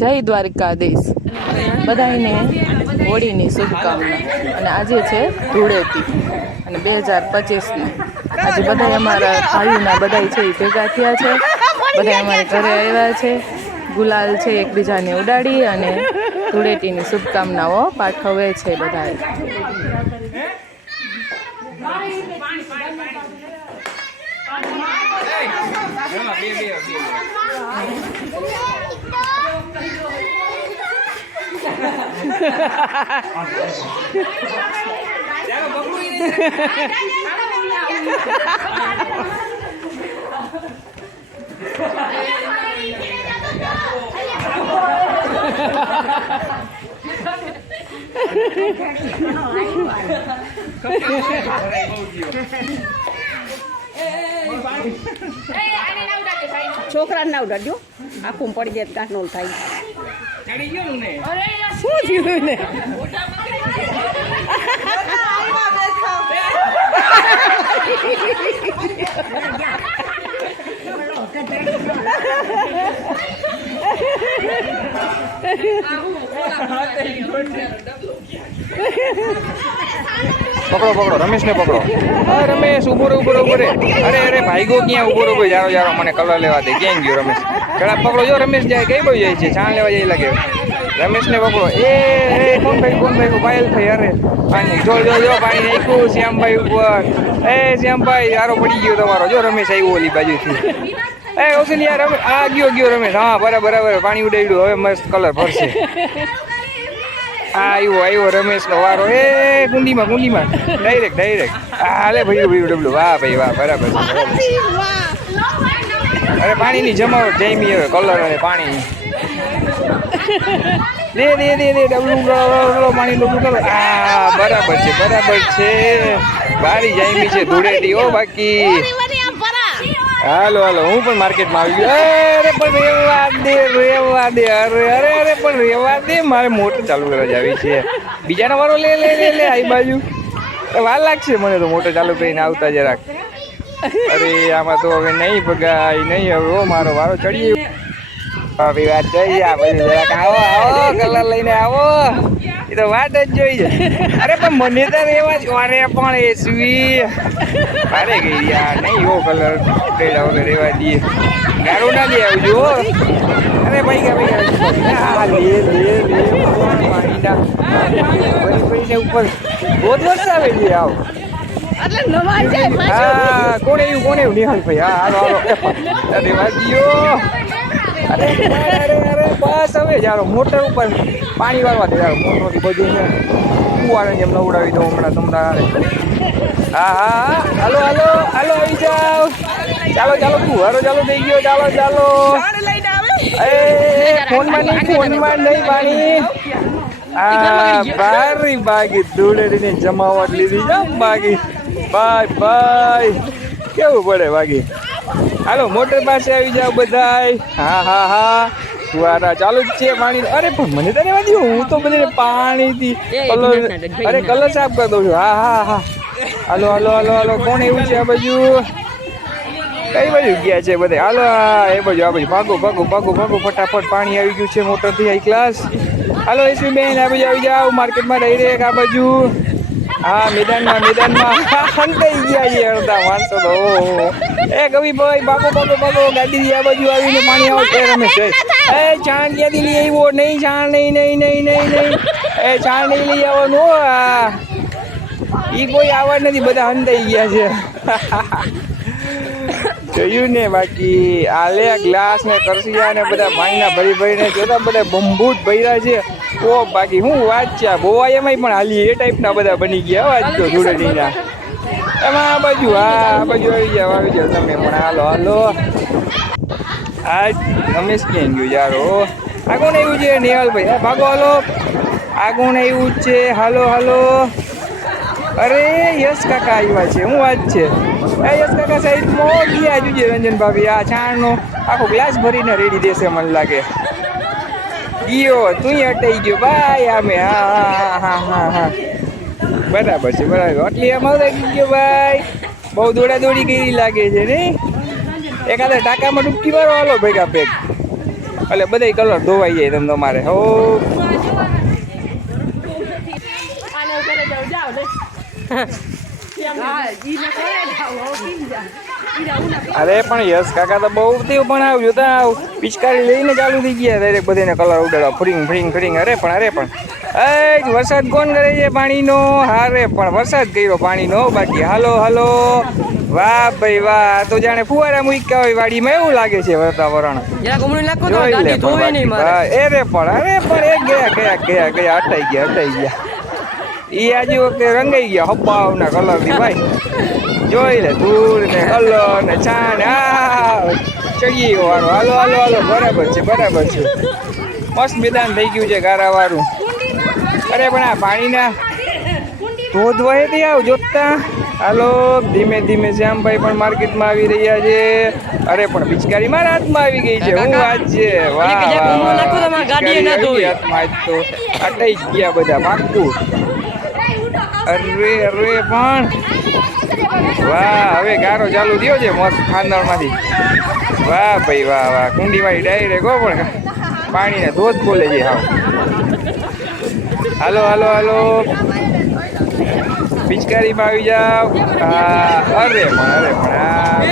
જય દ્વારકાધીશ. બધાને હોળીની શુભકામના. અને આજે છે ધૂળેટી. અને બે હજાર પચીસની. આજે બધા અમારા ભાઈઓના બધા છે એ ભેગા થયા છે. બધા અમારા ઘરે આવ્યા છે. ગુલાલ છે એકબીજાને ઉડાડી અને ધૂળેટીની શુભકામનાઓ પાઠવે છે બધાએ છોકરાને ના ઉડાડજો. આખું પડી જાય કાંઠ નો થાય. શું થયું ને પકડો પકડો રમેશ ને પકડો રમેશ, ઊભો રે ઊભો રે ઊભો રે અરે અરે, ભાઈગો ક્યાં ઊભો રે? જારો જારો મને કલર લેવા દે. ક્યાં ગયો રમેશ? ઘણા પકડો, જો રમેશ જાય, કઈ બહુ જાય છે? છાણ લેવા જાય લાગે. રમેશ ને પકડો. એ એ કોણ ભાઈ કોણ ભાઈ? પાયલ ભાઈ અરે. પાણી જો જો જો પાણી નાખ્યું શ્યામભાઈ ઉપર. એ શ્યામભાઈ યારો પડી ગયો તમારો. જો રમેશ આવ્યો ઓલી બાજુથી. એ ઓસલી યાર રમેશ આ ગયો ગયો રમેશ. હા બરાબર બરાબર. પાણી ઉડાડ્યું. હવે મસ્ત કલર ભરશે આ આવ્યો આવ્યો રમેશ નો વારો. એ કુંડીમાં કુંડીમાં. ડાયરેક્ટ ડાયરેક્ટ આ હાલે ભાઈ ભાઈ ડબલું વાહ ભાઈ વાહ બરાબર. અરે પાણીની જમાવટ જામી હવે કલર અને પાણી. દે દે દે દે ડબલું ડબલું માણી ડબલું કરો આ, બરાબર છે બરાબર છે. બારી જામી છે, ધૂળેટી, ઓ બાકી. હાલો હાલો, હું પણ માર્કેટમાં આવી ગયો. અરે, પણ રેવા દે રેવા દે, અરે અરે અરે, પણ રેવા દે, મારે મોટર ચાલુ કરવા આવી છે. બીજાનો વારો લે લે લે લે આવી બાજુ. વાર લાગશે મને તો મોટર ચાલુ કરીને આવતા જરાક. અરે, આમાં તો હવે નહીં ભગાય નહીં હવે, ઓ, મારો વારો ચડી આવી વાત જોઈ આ પછી જરાક આવો આવો કલર લઈને આવો. એ તો વાત જ જોઈ છે અરે પણ મને તો રેવા જ અરે પણ એસવી અરે ગઈ યાર નહીં એવો કલર ઉડેડા વગર રેવા દઈએ. ગારું ના લઈ આવજો. અરે ભાઈ ગયા ભાઈ ઉપર રોજ વરસાવે છે આવ. કોણ એવું કોણ એવું નિહાલ ભાઈ. હા હાલો હાલો. અરે વાજીઓ અરે અરે અરે બસ હવે જારો મોટર ઉપર પાણી વાળવા દે જારો મોટરથી બધું ને કુવાને જેમ નવડાવી દઉં હમણાં તમને હા હા હા. હાલો હાલો હાલો આવી જાઓ. ચાલો ચાલો કુવારો ચાલો થઈ ગયો ચાલો ચાલો. એ ફોનમાં નહીં ફોનમાં નહીં પાણી. આ બારી બાગી ધૂળેરીની જમાવટ લીધી છે બાગી. Bye bye. કેવું પડે બાગી? હાલો મોટર પાસે આવી જાઓ બધાય. હા હા હા. ફુવારા ચાલુ જ છે પાણી. અરે પણ મને તો રહેવા દો હું તો બધી પાણીથી કલર અરે કલર સાફ કરી દઉં છું. હા હા હા. હાલો હાલો હાલો હાલો. કોણ એવું છે આ બાજુ? કઈ બાજુ ગયા છે બધે? હાલો હા એ બાજુ આ બાજુ. ભાગો ભાગો ભાગો ભાગો. ફટાફટ પાણી આવી ગયું છે મોટરથી હાઈ ક્લાસ હાલો એસવી બેન આ બાજુ આવી જાઓ. માર્કેટમાં ડાયરેક્ટ આ બાજુ. હા મેદાનમાં મેદાનમાં. હંતાઈ ગયા છે અડધા માણસો તો. એ કવિભાઈ ભાગો ભાગો ભાગો ગાડી આ બાજુ આવીને પાણી આવે છે રમેશ. એ ચાણ ક્યાંથી લઈ આવ્યો નહીં છાણ નહીં નહીં નહીં નહીં નહીં. એ ચાણ નહીં લઈ આવવાનું આ. એ કોઈ આવડ નથી બધા હંતાઈ ગયા છે. જોયું ને બાકી આલે ગ્લાસ ને કરસિયા ને બધા પાણીના ભરી ભરીને જોતા બધા બંબૂટ ભર્યા છે. ઓ બાકી હું વાત છે આ એમાંય પણ હાલી, એ ટાઈપના બધા બની ગયા વાત તો જોડણીના એમાં આ બાજુ, હા, આ બાજુ આવી જાવ આવી જાવ તમે પણ, હાલો હાલો. આ રમેશ ક્યાં ગયું યાર ઓ કોણ એવું છે? નેહલભાઈ. હા, ભાગો, હાલો. આગું એવું છે? હાલો હાલો. અરે, યશ કાકા આવ્યા છે, હું વાત છે. એ યશ કાકા સાહેબ મોટી આજુ છે રંજન ભાભી આ છાણનો. આખો ગ્લાસ ભરીને રેડી દેશે, મને લાગે. ગયો તું અટાઈ ગયો. ભાઈ આમે હા હા હા હા હા. બરાબર છે બરાબર. આટલી આમાં લાગી ગયો ભાઈ બહુ દોડા દોડી ગઈ લાગે છે ને? એકાદા ટાંકામાં ડૂબકી મારો હાલો ભેગા ભેગ. એટલે બધાય કલર ધોવાઈ જાય તમને તમારે હો. અરે પણ યશ કાકા તો બહુ તેવું પણ આવ્યું તો પિચકારી લઈને ચાલુ થઈ ગયા દરેક બધાને કલર ઉડાડવા. ફ્રિંગ ફ્રિંગ ફ્રિંગ અરે પણ અરે પણ. એ વરસાદ કોણ કરે છે પાણીનો? હારે પણ વરસાદ કર્યો પાણીનો. બાકી હાલો હાલો. વાહ ભાઈ વાહ. તો જાણે ફુવારા મૂક્યા હોય વાડીમાં. એવું લાગે છે વાતાવરણ. એ રે પણ અરે પણ અરે પણ એ ગયા ગયા ગયા ગયા. હટાઈ ગયા હટાઈ ગયા. ઈ આજે વખતે રંગાઈ ગયા હબ્બાવના કલરથી ભાઈ. જોઈ લે ધૂળ ને કલર ને છાણ આ ચડી વાળો. હાલો હાલો હાલો બરાબર છે બરાબર છે. મસ્ત મેદાન થઈ ગયું છે ગારાવાળું અરે પણ આ પાણીના ધોધ વહે તે આવ જોતા? હાલો ધીમે ધીમે શ્યામભાઈ પણ માર્કેટમાં આવી રહ્યા છે. અરે પણ પિચકારી મારા હાથમાં આવી ગઈ છે. હું આજ છે? વાહ હાથમાં તો. અટાઈ ગયા બધા પાક્કું. અરે અરે પણ. વાહ, હવે ગારો ચાલુ થયો છે મસ્ત ખાંદણમાંથી વાહ ભાઈ, વાહ વાહ. કુંડીવાળી ડાયરેક્ટ હો પણ પાણીને ધોધ બોલે છે હા હાલો હાલો હાલો. પિચકારીમાં આવી હા અરે પણ અરે પણ.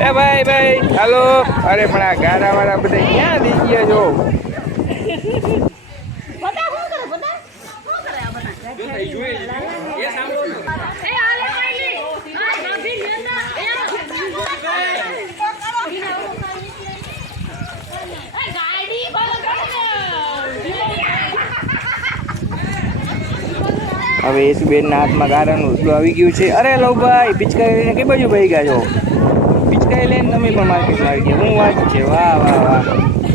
એ ભાઈ ભાઈ, હાલો. અરે પણ આ ગારા વાળા બધા ક્યાં થઈ ગયા છો? હવે યેસુબેનના હાથમાં ગારાનું ઉસલું આવી ગયું છે? અરે લો ભાઈ પિચકારી લઈને કઈ બાજુ ભાઈ ગયા છો? પિચકારી લઈને તમે પણ માર્કેટમાં આવી ગયા. હું વાત છે વાહ વાહ વાહ.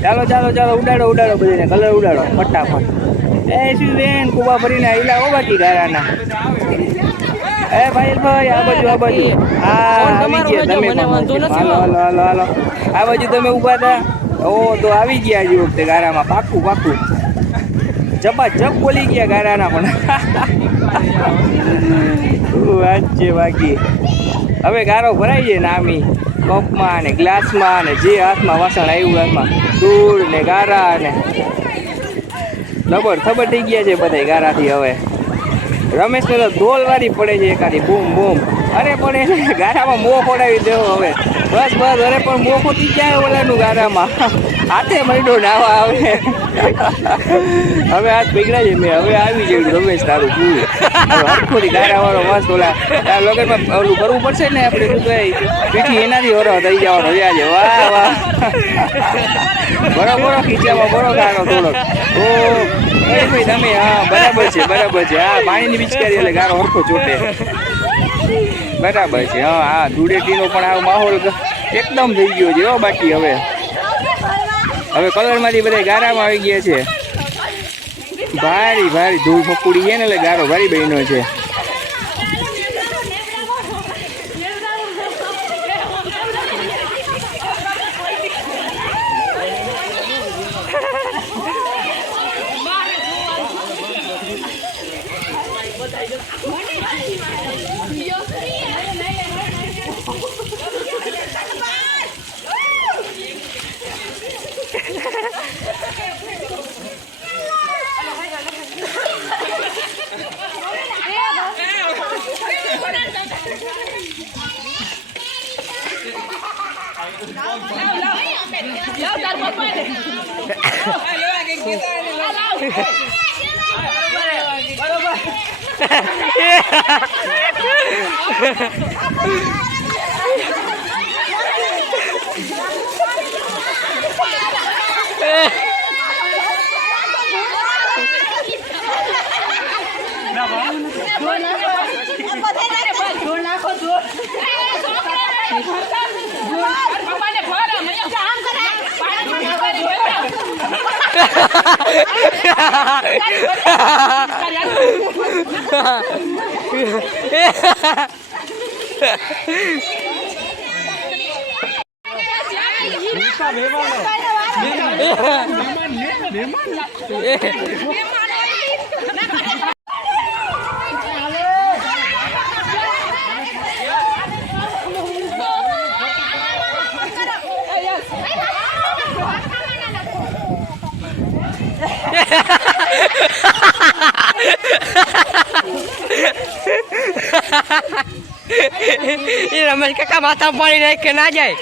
ચાલો ચાલો ચાલો ઉડાડો ઉડાડો બધાને કલર ઉડાડો ફટાફટ. એ યેસુબેન કુબા ભરીને આવેલા હો બાકી ગારાના? એ ભાઈ ભાઈ આ બાજુ આ બાજુ. હા આવી ગયા તમે. હાલો હાલો હાલો. આ બાજુ તમે ઊભા હતા ઓ તો આવી ગયા આજે વખતે ગારામાં. પાક્કું પાકું. જપા જપ બોલી ગયા ગારાના પણ. વાત છે બાકી હવે ગારો ભરાઈ જાય નામી કપમાં ને ગ્લાસમાં ને જે હાથમાં વાસણ આવ્યું હાથમાં ધૂળ ને ગારા ને. ખબર ખબર થઈ ગયા છે બધા ગારાથી હવે. રમેશને તો ધોલ વાળી પડે છે એકાદી. બૂમ બૂમ. અરે પણ એને ગારામાં મોં ખોડાવી દેવો હવે. બસ બસ, અરે પણ મોં ખોટી જાય ઓલાનું ગારામાં. હાથે મહિનો નાવા આવે. હવે હાથ પીગડા છે મેં, હવે આવી જઈ રમેશ તારું પૂરું હરખોથી ગારાવાળો મસ્ત ઓલા, આ લગનમાં ઓલું કરવું પડશે ને આપણે, શું કહેવાય પીઠી એનાથી ઓરો થઈ જવાનો છે વાહ વાહ. બરો બરો ખીચામાં બરો ગારો થોડોક. ઓ, ભાઈ તમે, હા, બરાબર છે બરાબર છે. હા, પાણીની પિચકારી એટલે ગારો હરખો ચોટે. બરાબર છે, હા હા, ધૂળેટીનો પણ આ માહોલ એકદમ થઈ ગયો છે, હો, બાકી હવે. હવે કલરમાંથી બધા ગારામાં આવી ગયા છે. ભારી ભારી ધૂળ ફકુડી છે ને એટલે ગારો ભારી બહેનો છે. Yeah. não neman, neman, neman. એ રમેશ કાકા માથા પાણી નાખે ના જાય.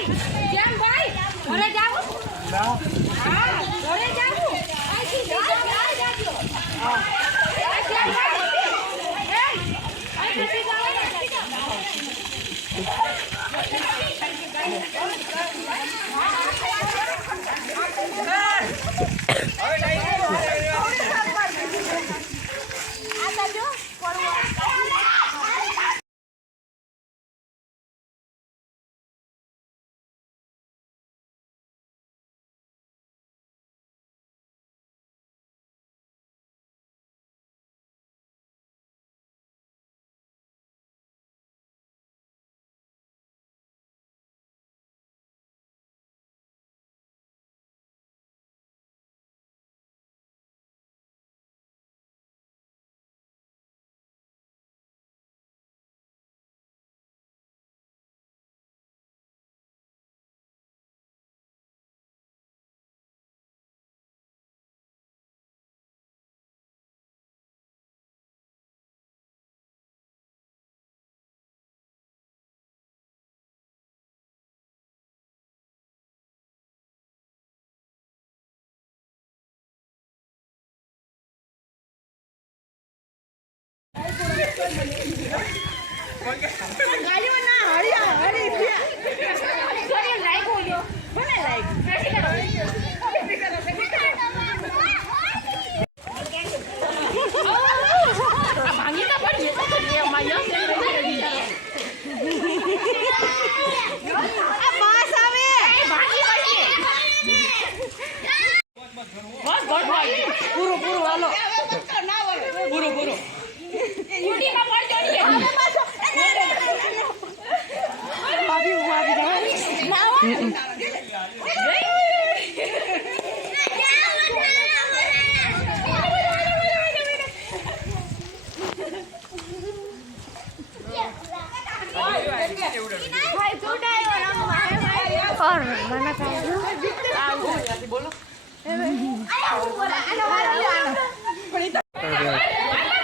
คนแก่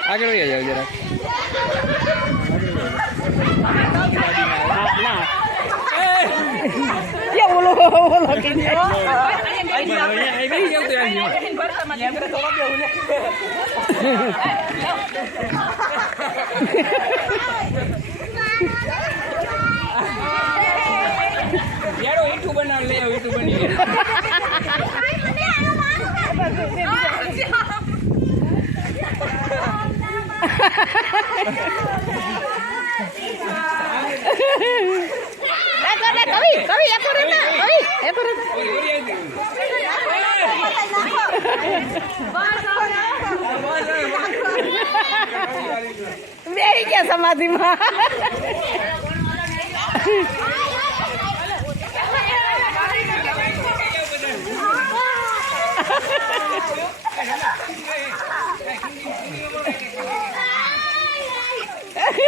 આગળ વહી જાવ જરાક. બોલો બોલો કે યારો બનાવ લે ઈટું બની કવિ સમાધિમાં.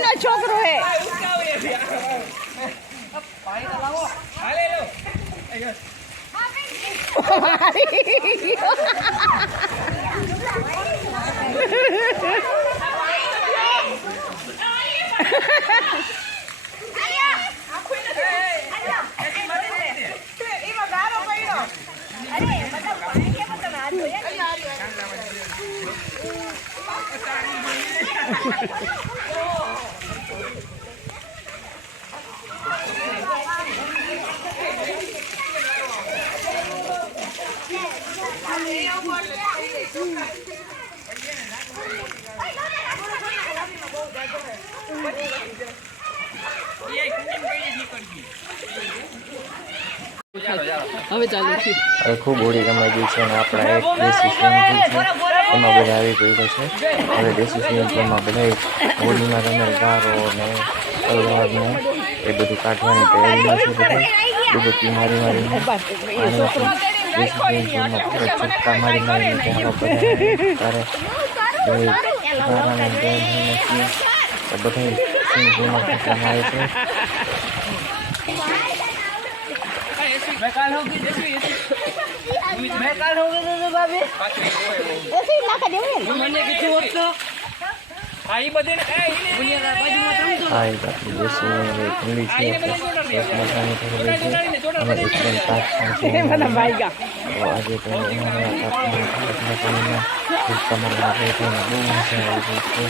ઈનો છોકરો હે. હવે ખૂબ હોળી રમાઈ ગઈ છે અને આપણા એક દેશી છે એમાં બધા આવી ગયેલો છે હવે દેશી સ્વિમિંગ પુલમાં બધા હોળીમાં રમેલ ગારો ને એ બધું કાઢવાની બધા ડૂબકી મારી મારીને દેશી સ્વિમિંગ પુલમાં પૂરા મારી મારીને ત્યાં બધા બધા આવે છે આ એક આપણી દેશી ઠંડી છે એક મજાની થયેલી છે. અને એકદમ તાપ પણ છે તો આજે તો ઉનાળા તાપમાં ઠંડા પાણીમાં ભૂખતા મારવા આવે છે અને બહુ મજા આવી ગઈ છે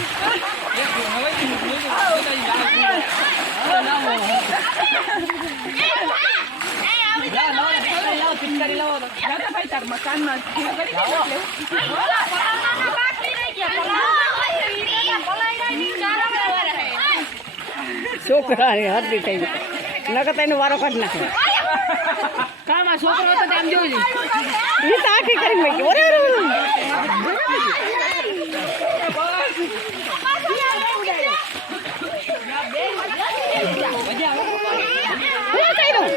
છોકરાની હરદી થઈ ગઈ. નકર તો એનો વારો કાઢી નાખે. કામાં છોકરો હતો આમ જોઈ એ તો આખી કરી મૂકી ઓરે ઓરે ઓરે. હું કર્યું?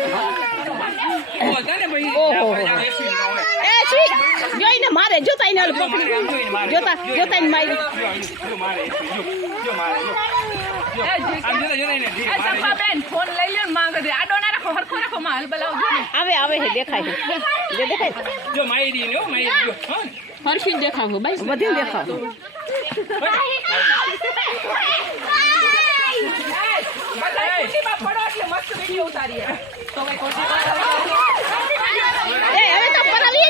ઓહો. એ છી, જોઈને મારે જોતા એને પકડી જોતા જોતા એને મારી. ફોન લઈ લ્યો ને માંગ આડો ના રાખો હરખો રાખો માં હાલ બલાવ આવે આવે છે દેખાય છે જે દેખાય. હરખી દેખાવ ભાઈ બધી દેખાવ એ હવે તો પરાવીએ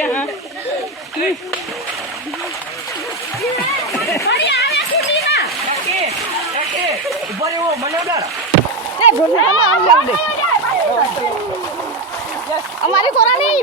રોટલા તો ખાઈ બેઠા ને કૂતરા ઉપાડી જાય એ ઘરનું તમે આમ લાવ દે અમારી કોરાની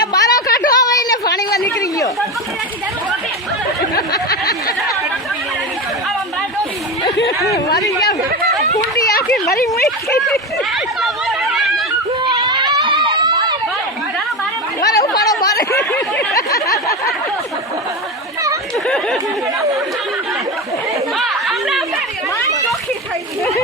એ બારો કાઢો આવે એટલે પાણીમાં નીકળી ગયો. મારી ગયા કુંડી આખી મારી મૂકી મારે ઉપાડો, મારે.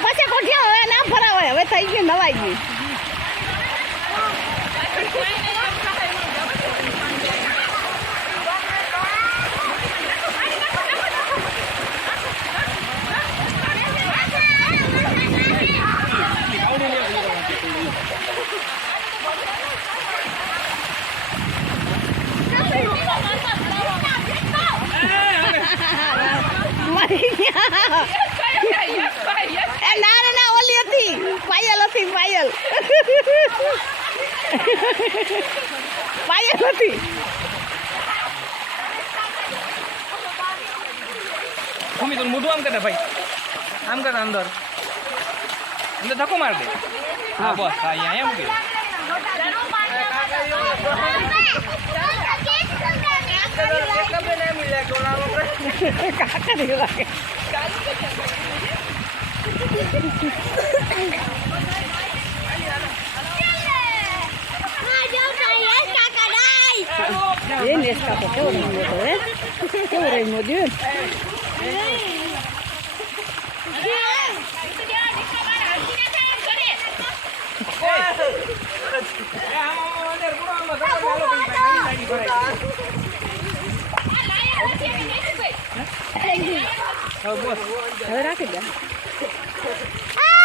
પછી કોઠિયા હવે ના ભરાવાય હવે થઈ ગયું નવાઈ ગયું મરી ગયા એ ના રે ના ઓલી હતી પાયલ હતી પાયલ હતી મમ્મી તો મોઢું આમ કરે ભાઈ? આમ કરે અંદર. અંદર ધક્કો માર દે. હા બસ હા અહીંયા એમ કે કાકા જેવું લાગે એ નેસ કાકો કેવો રમ્યો તો હે? કેવો રમ્યો જોયું હવે રાખી દે.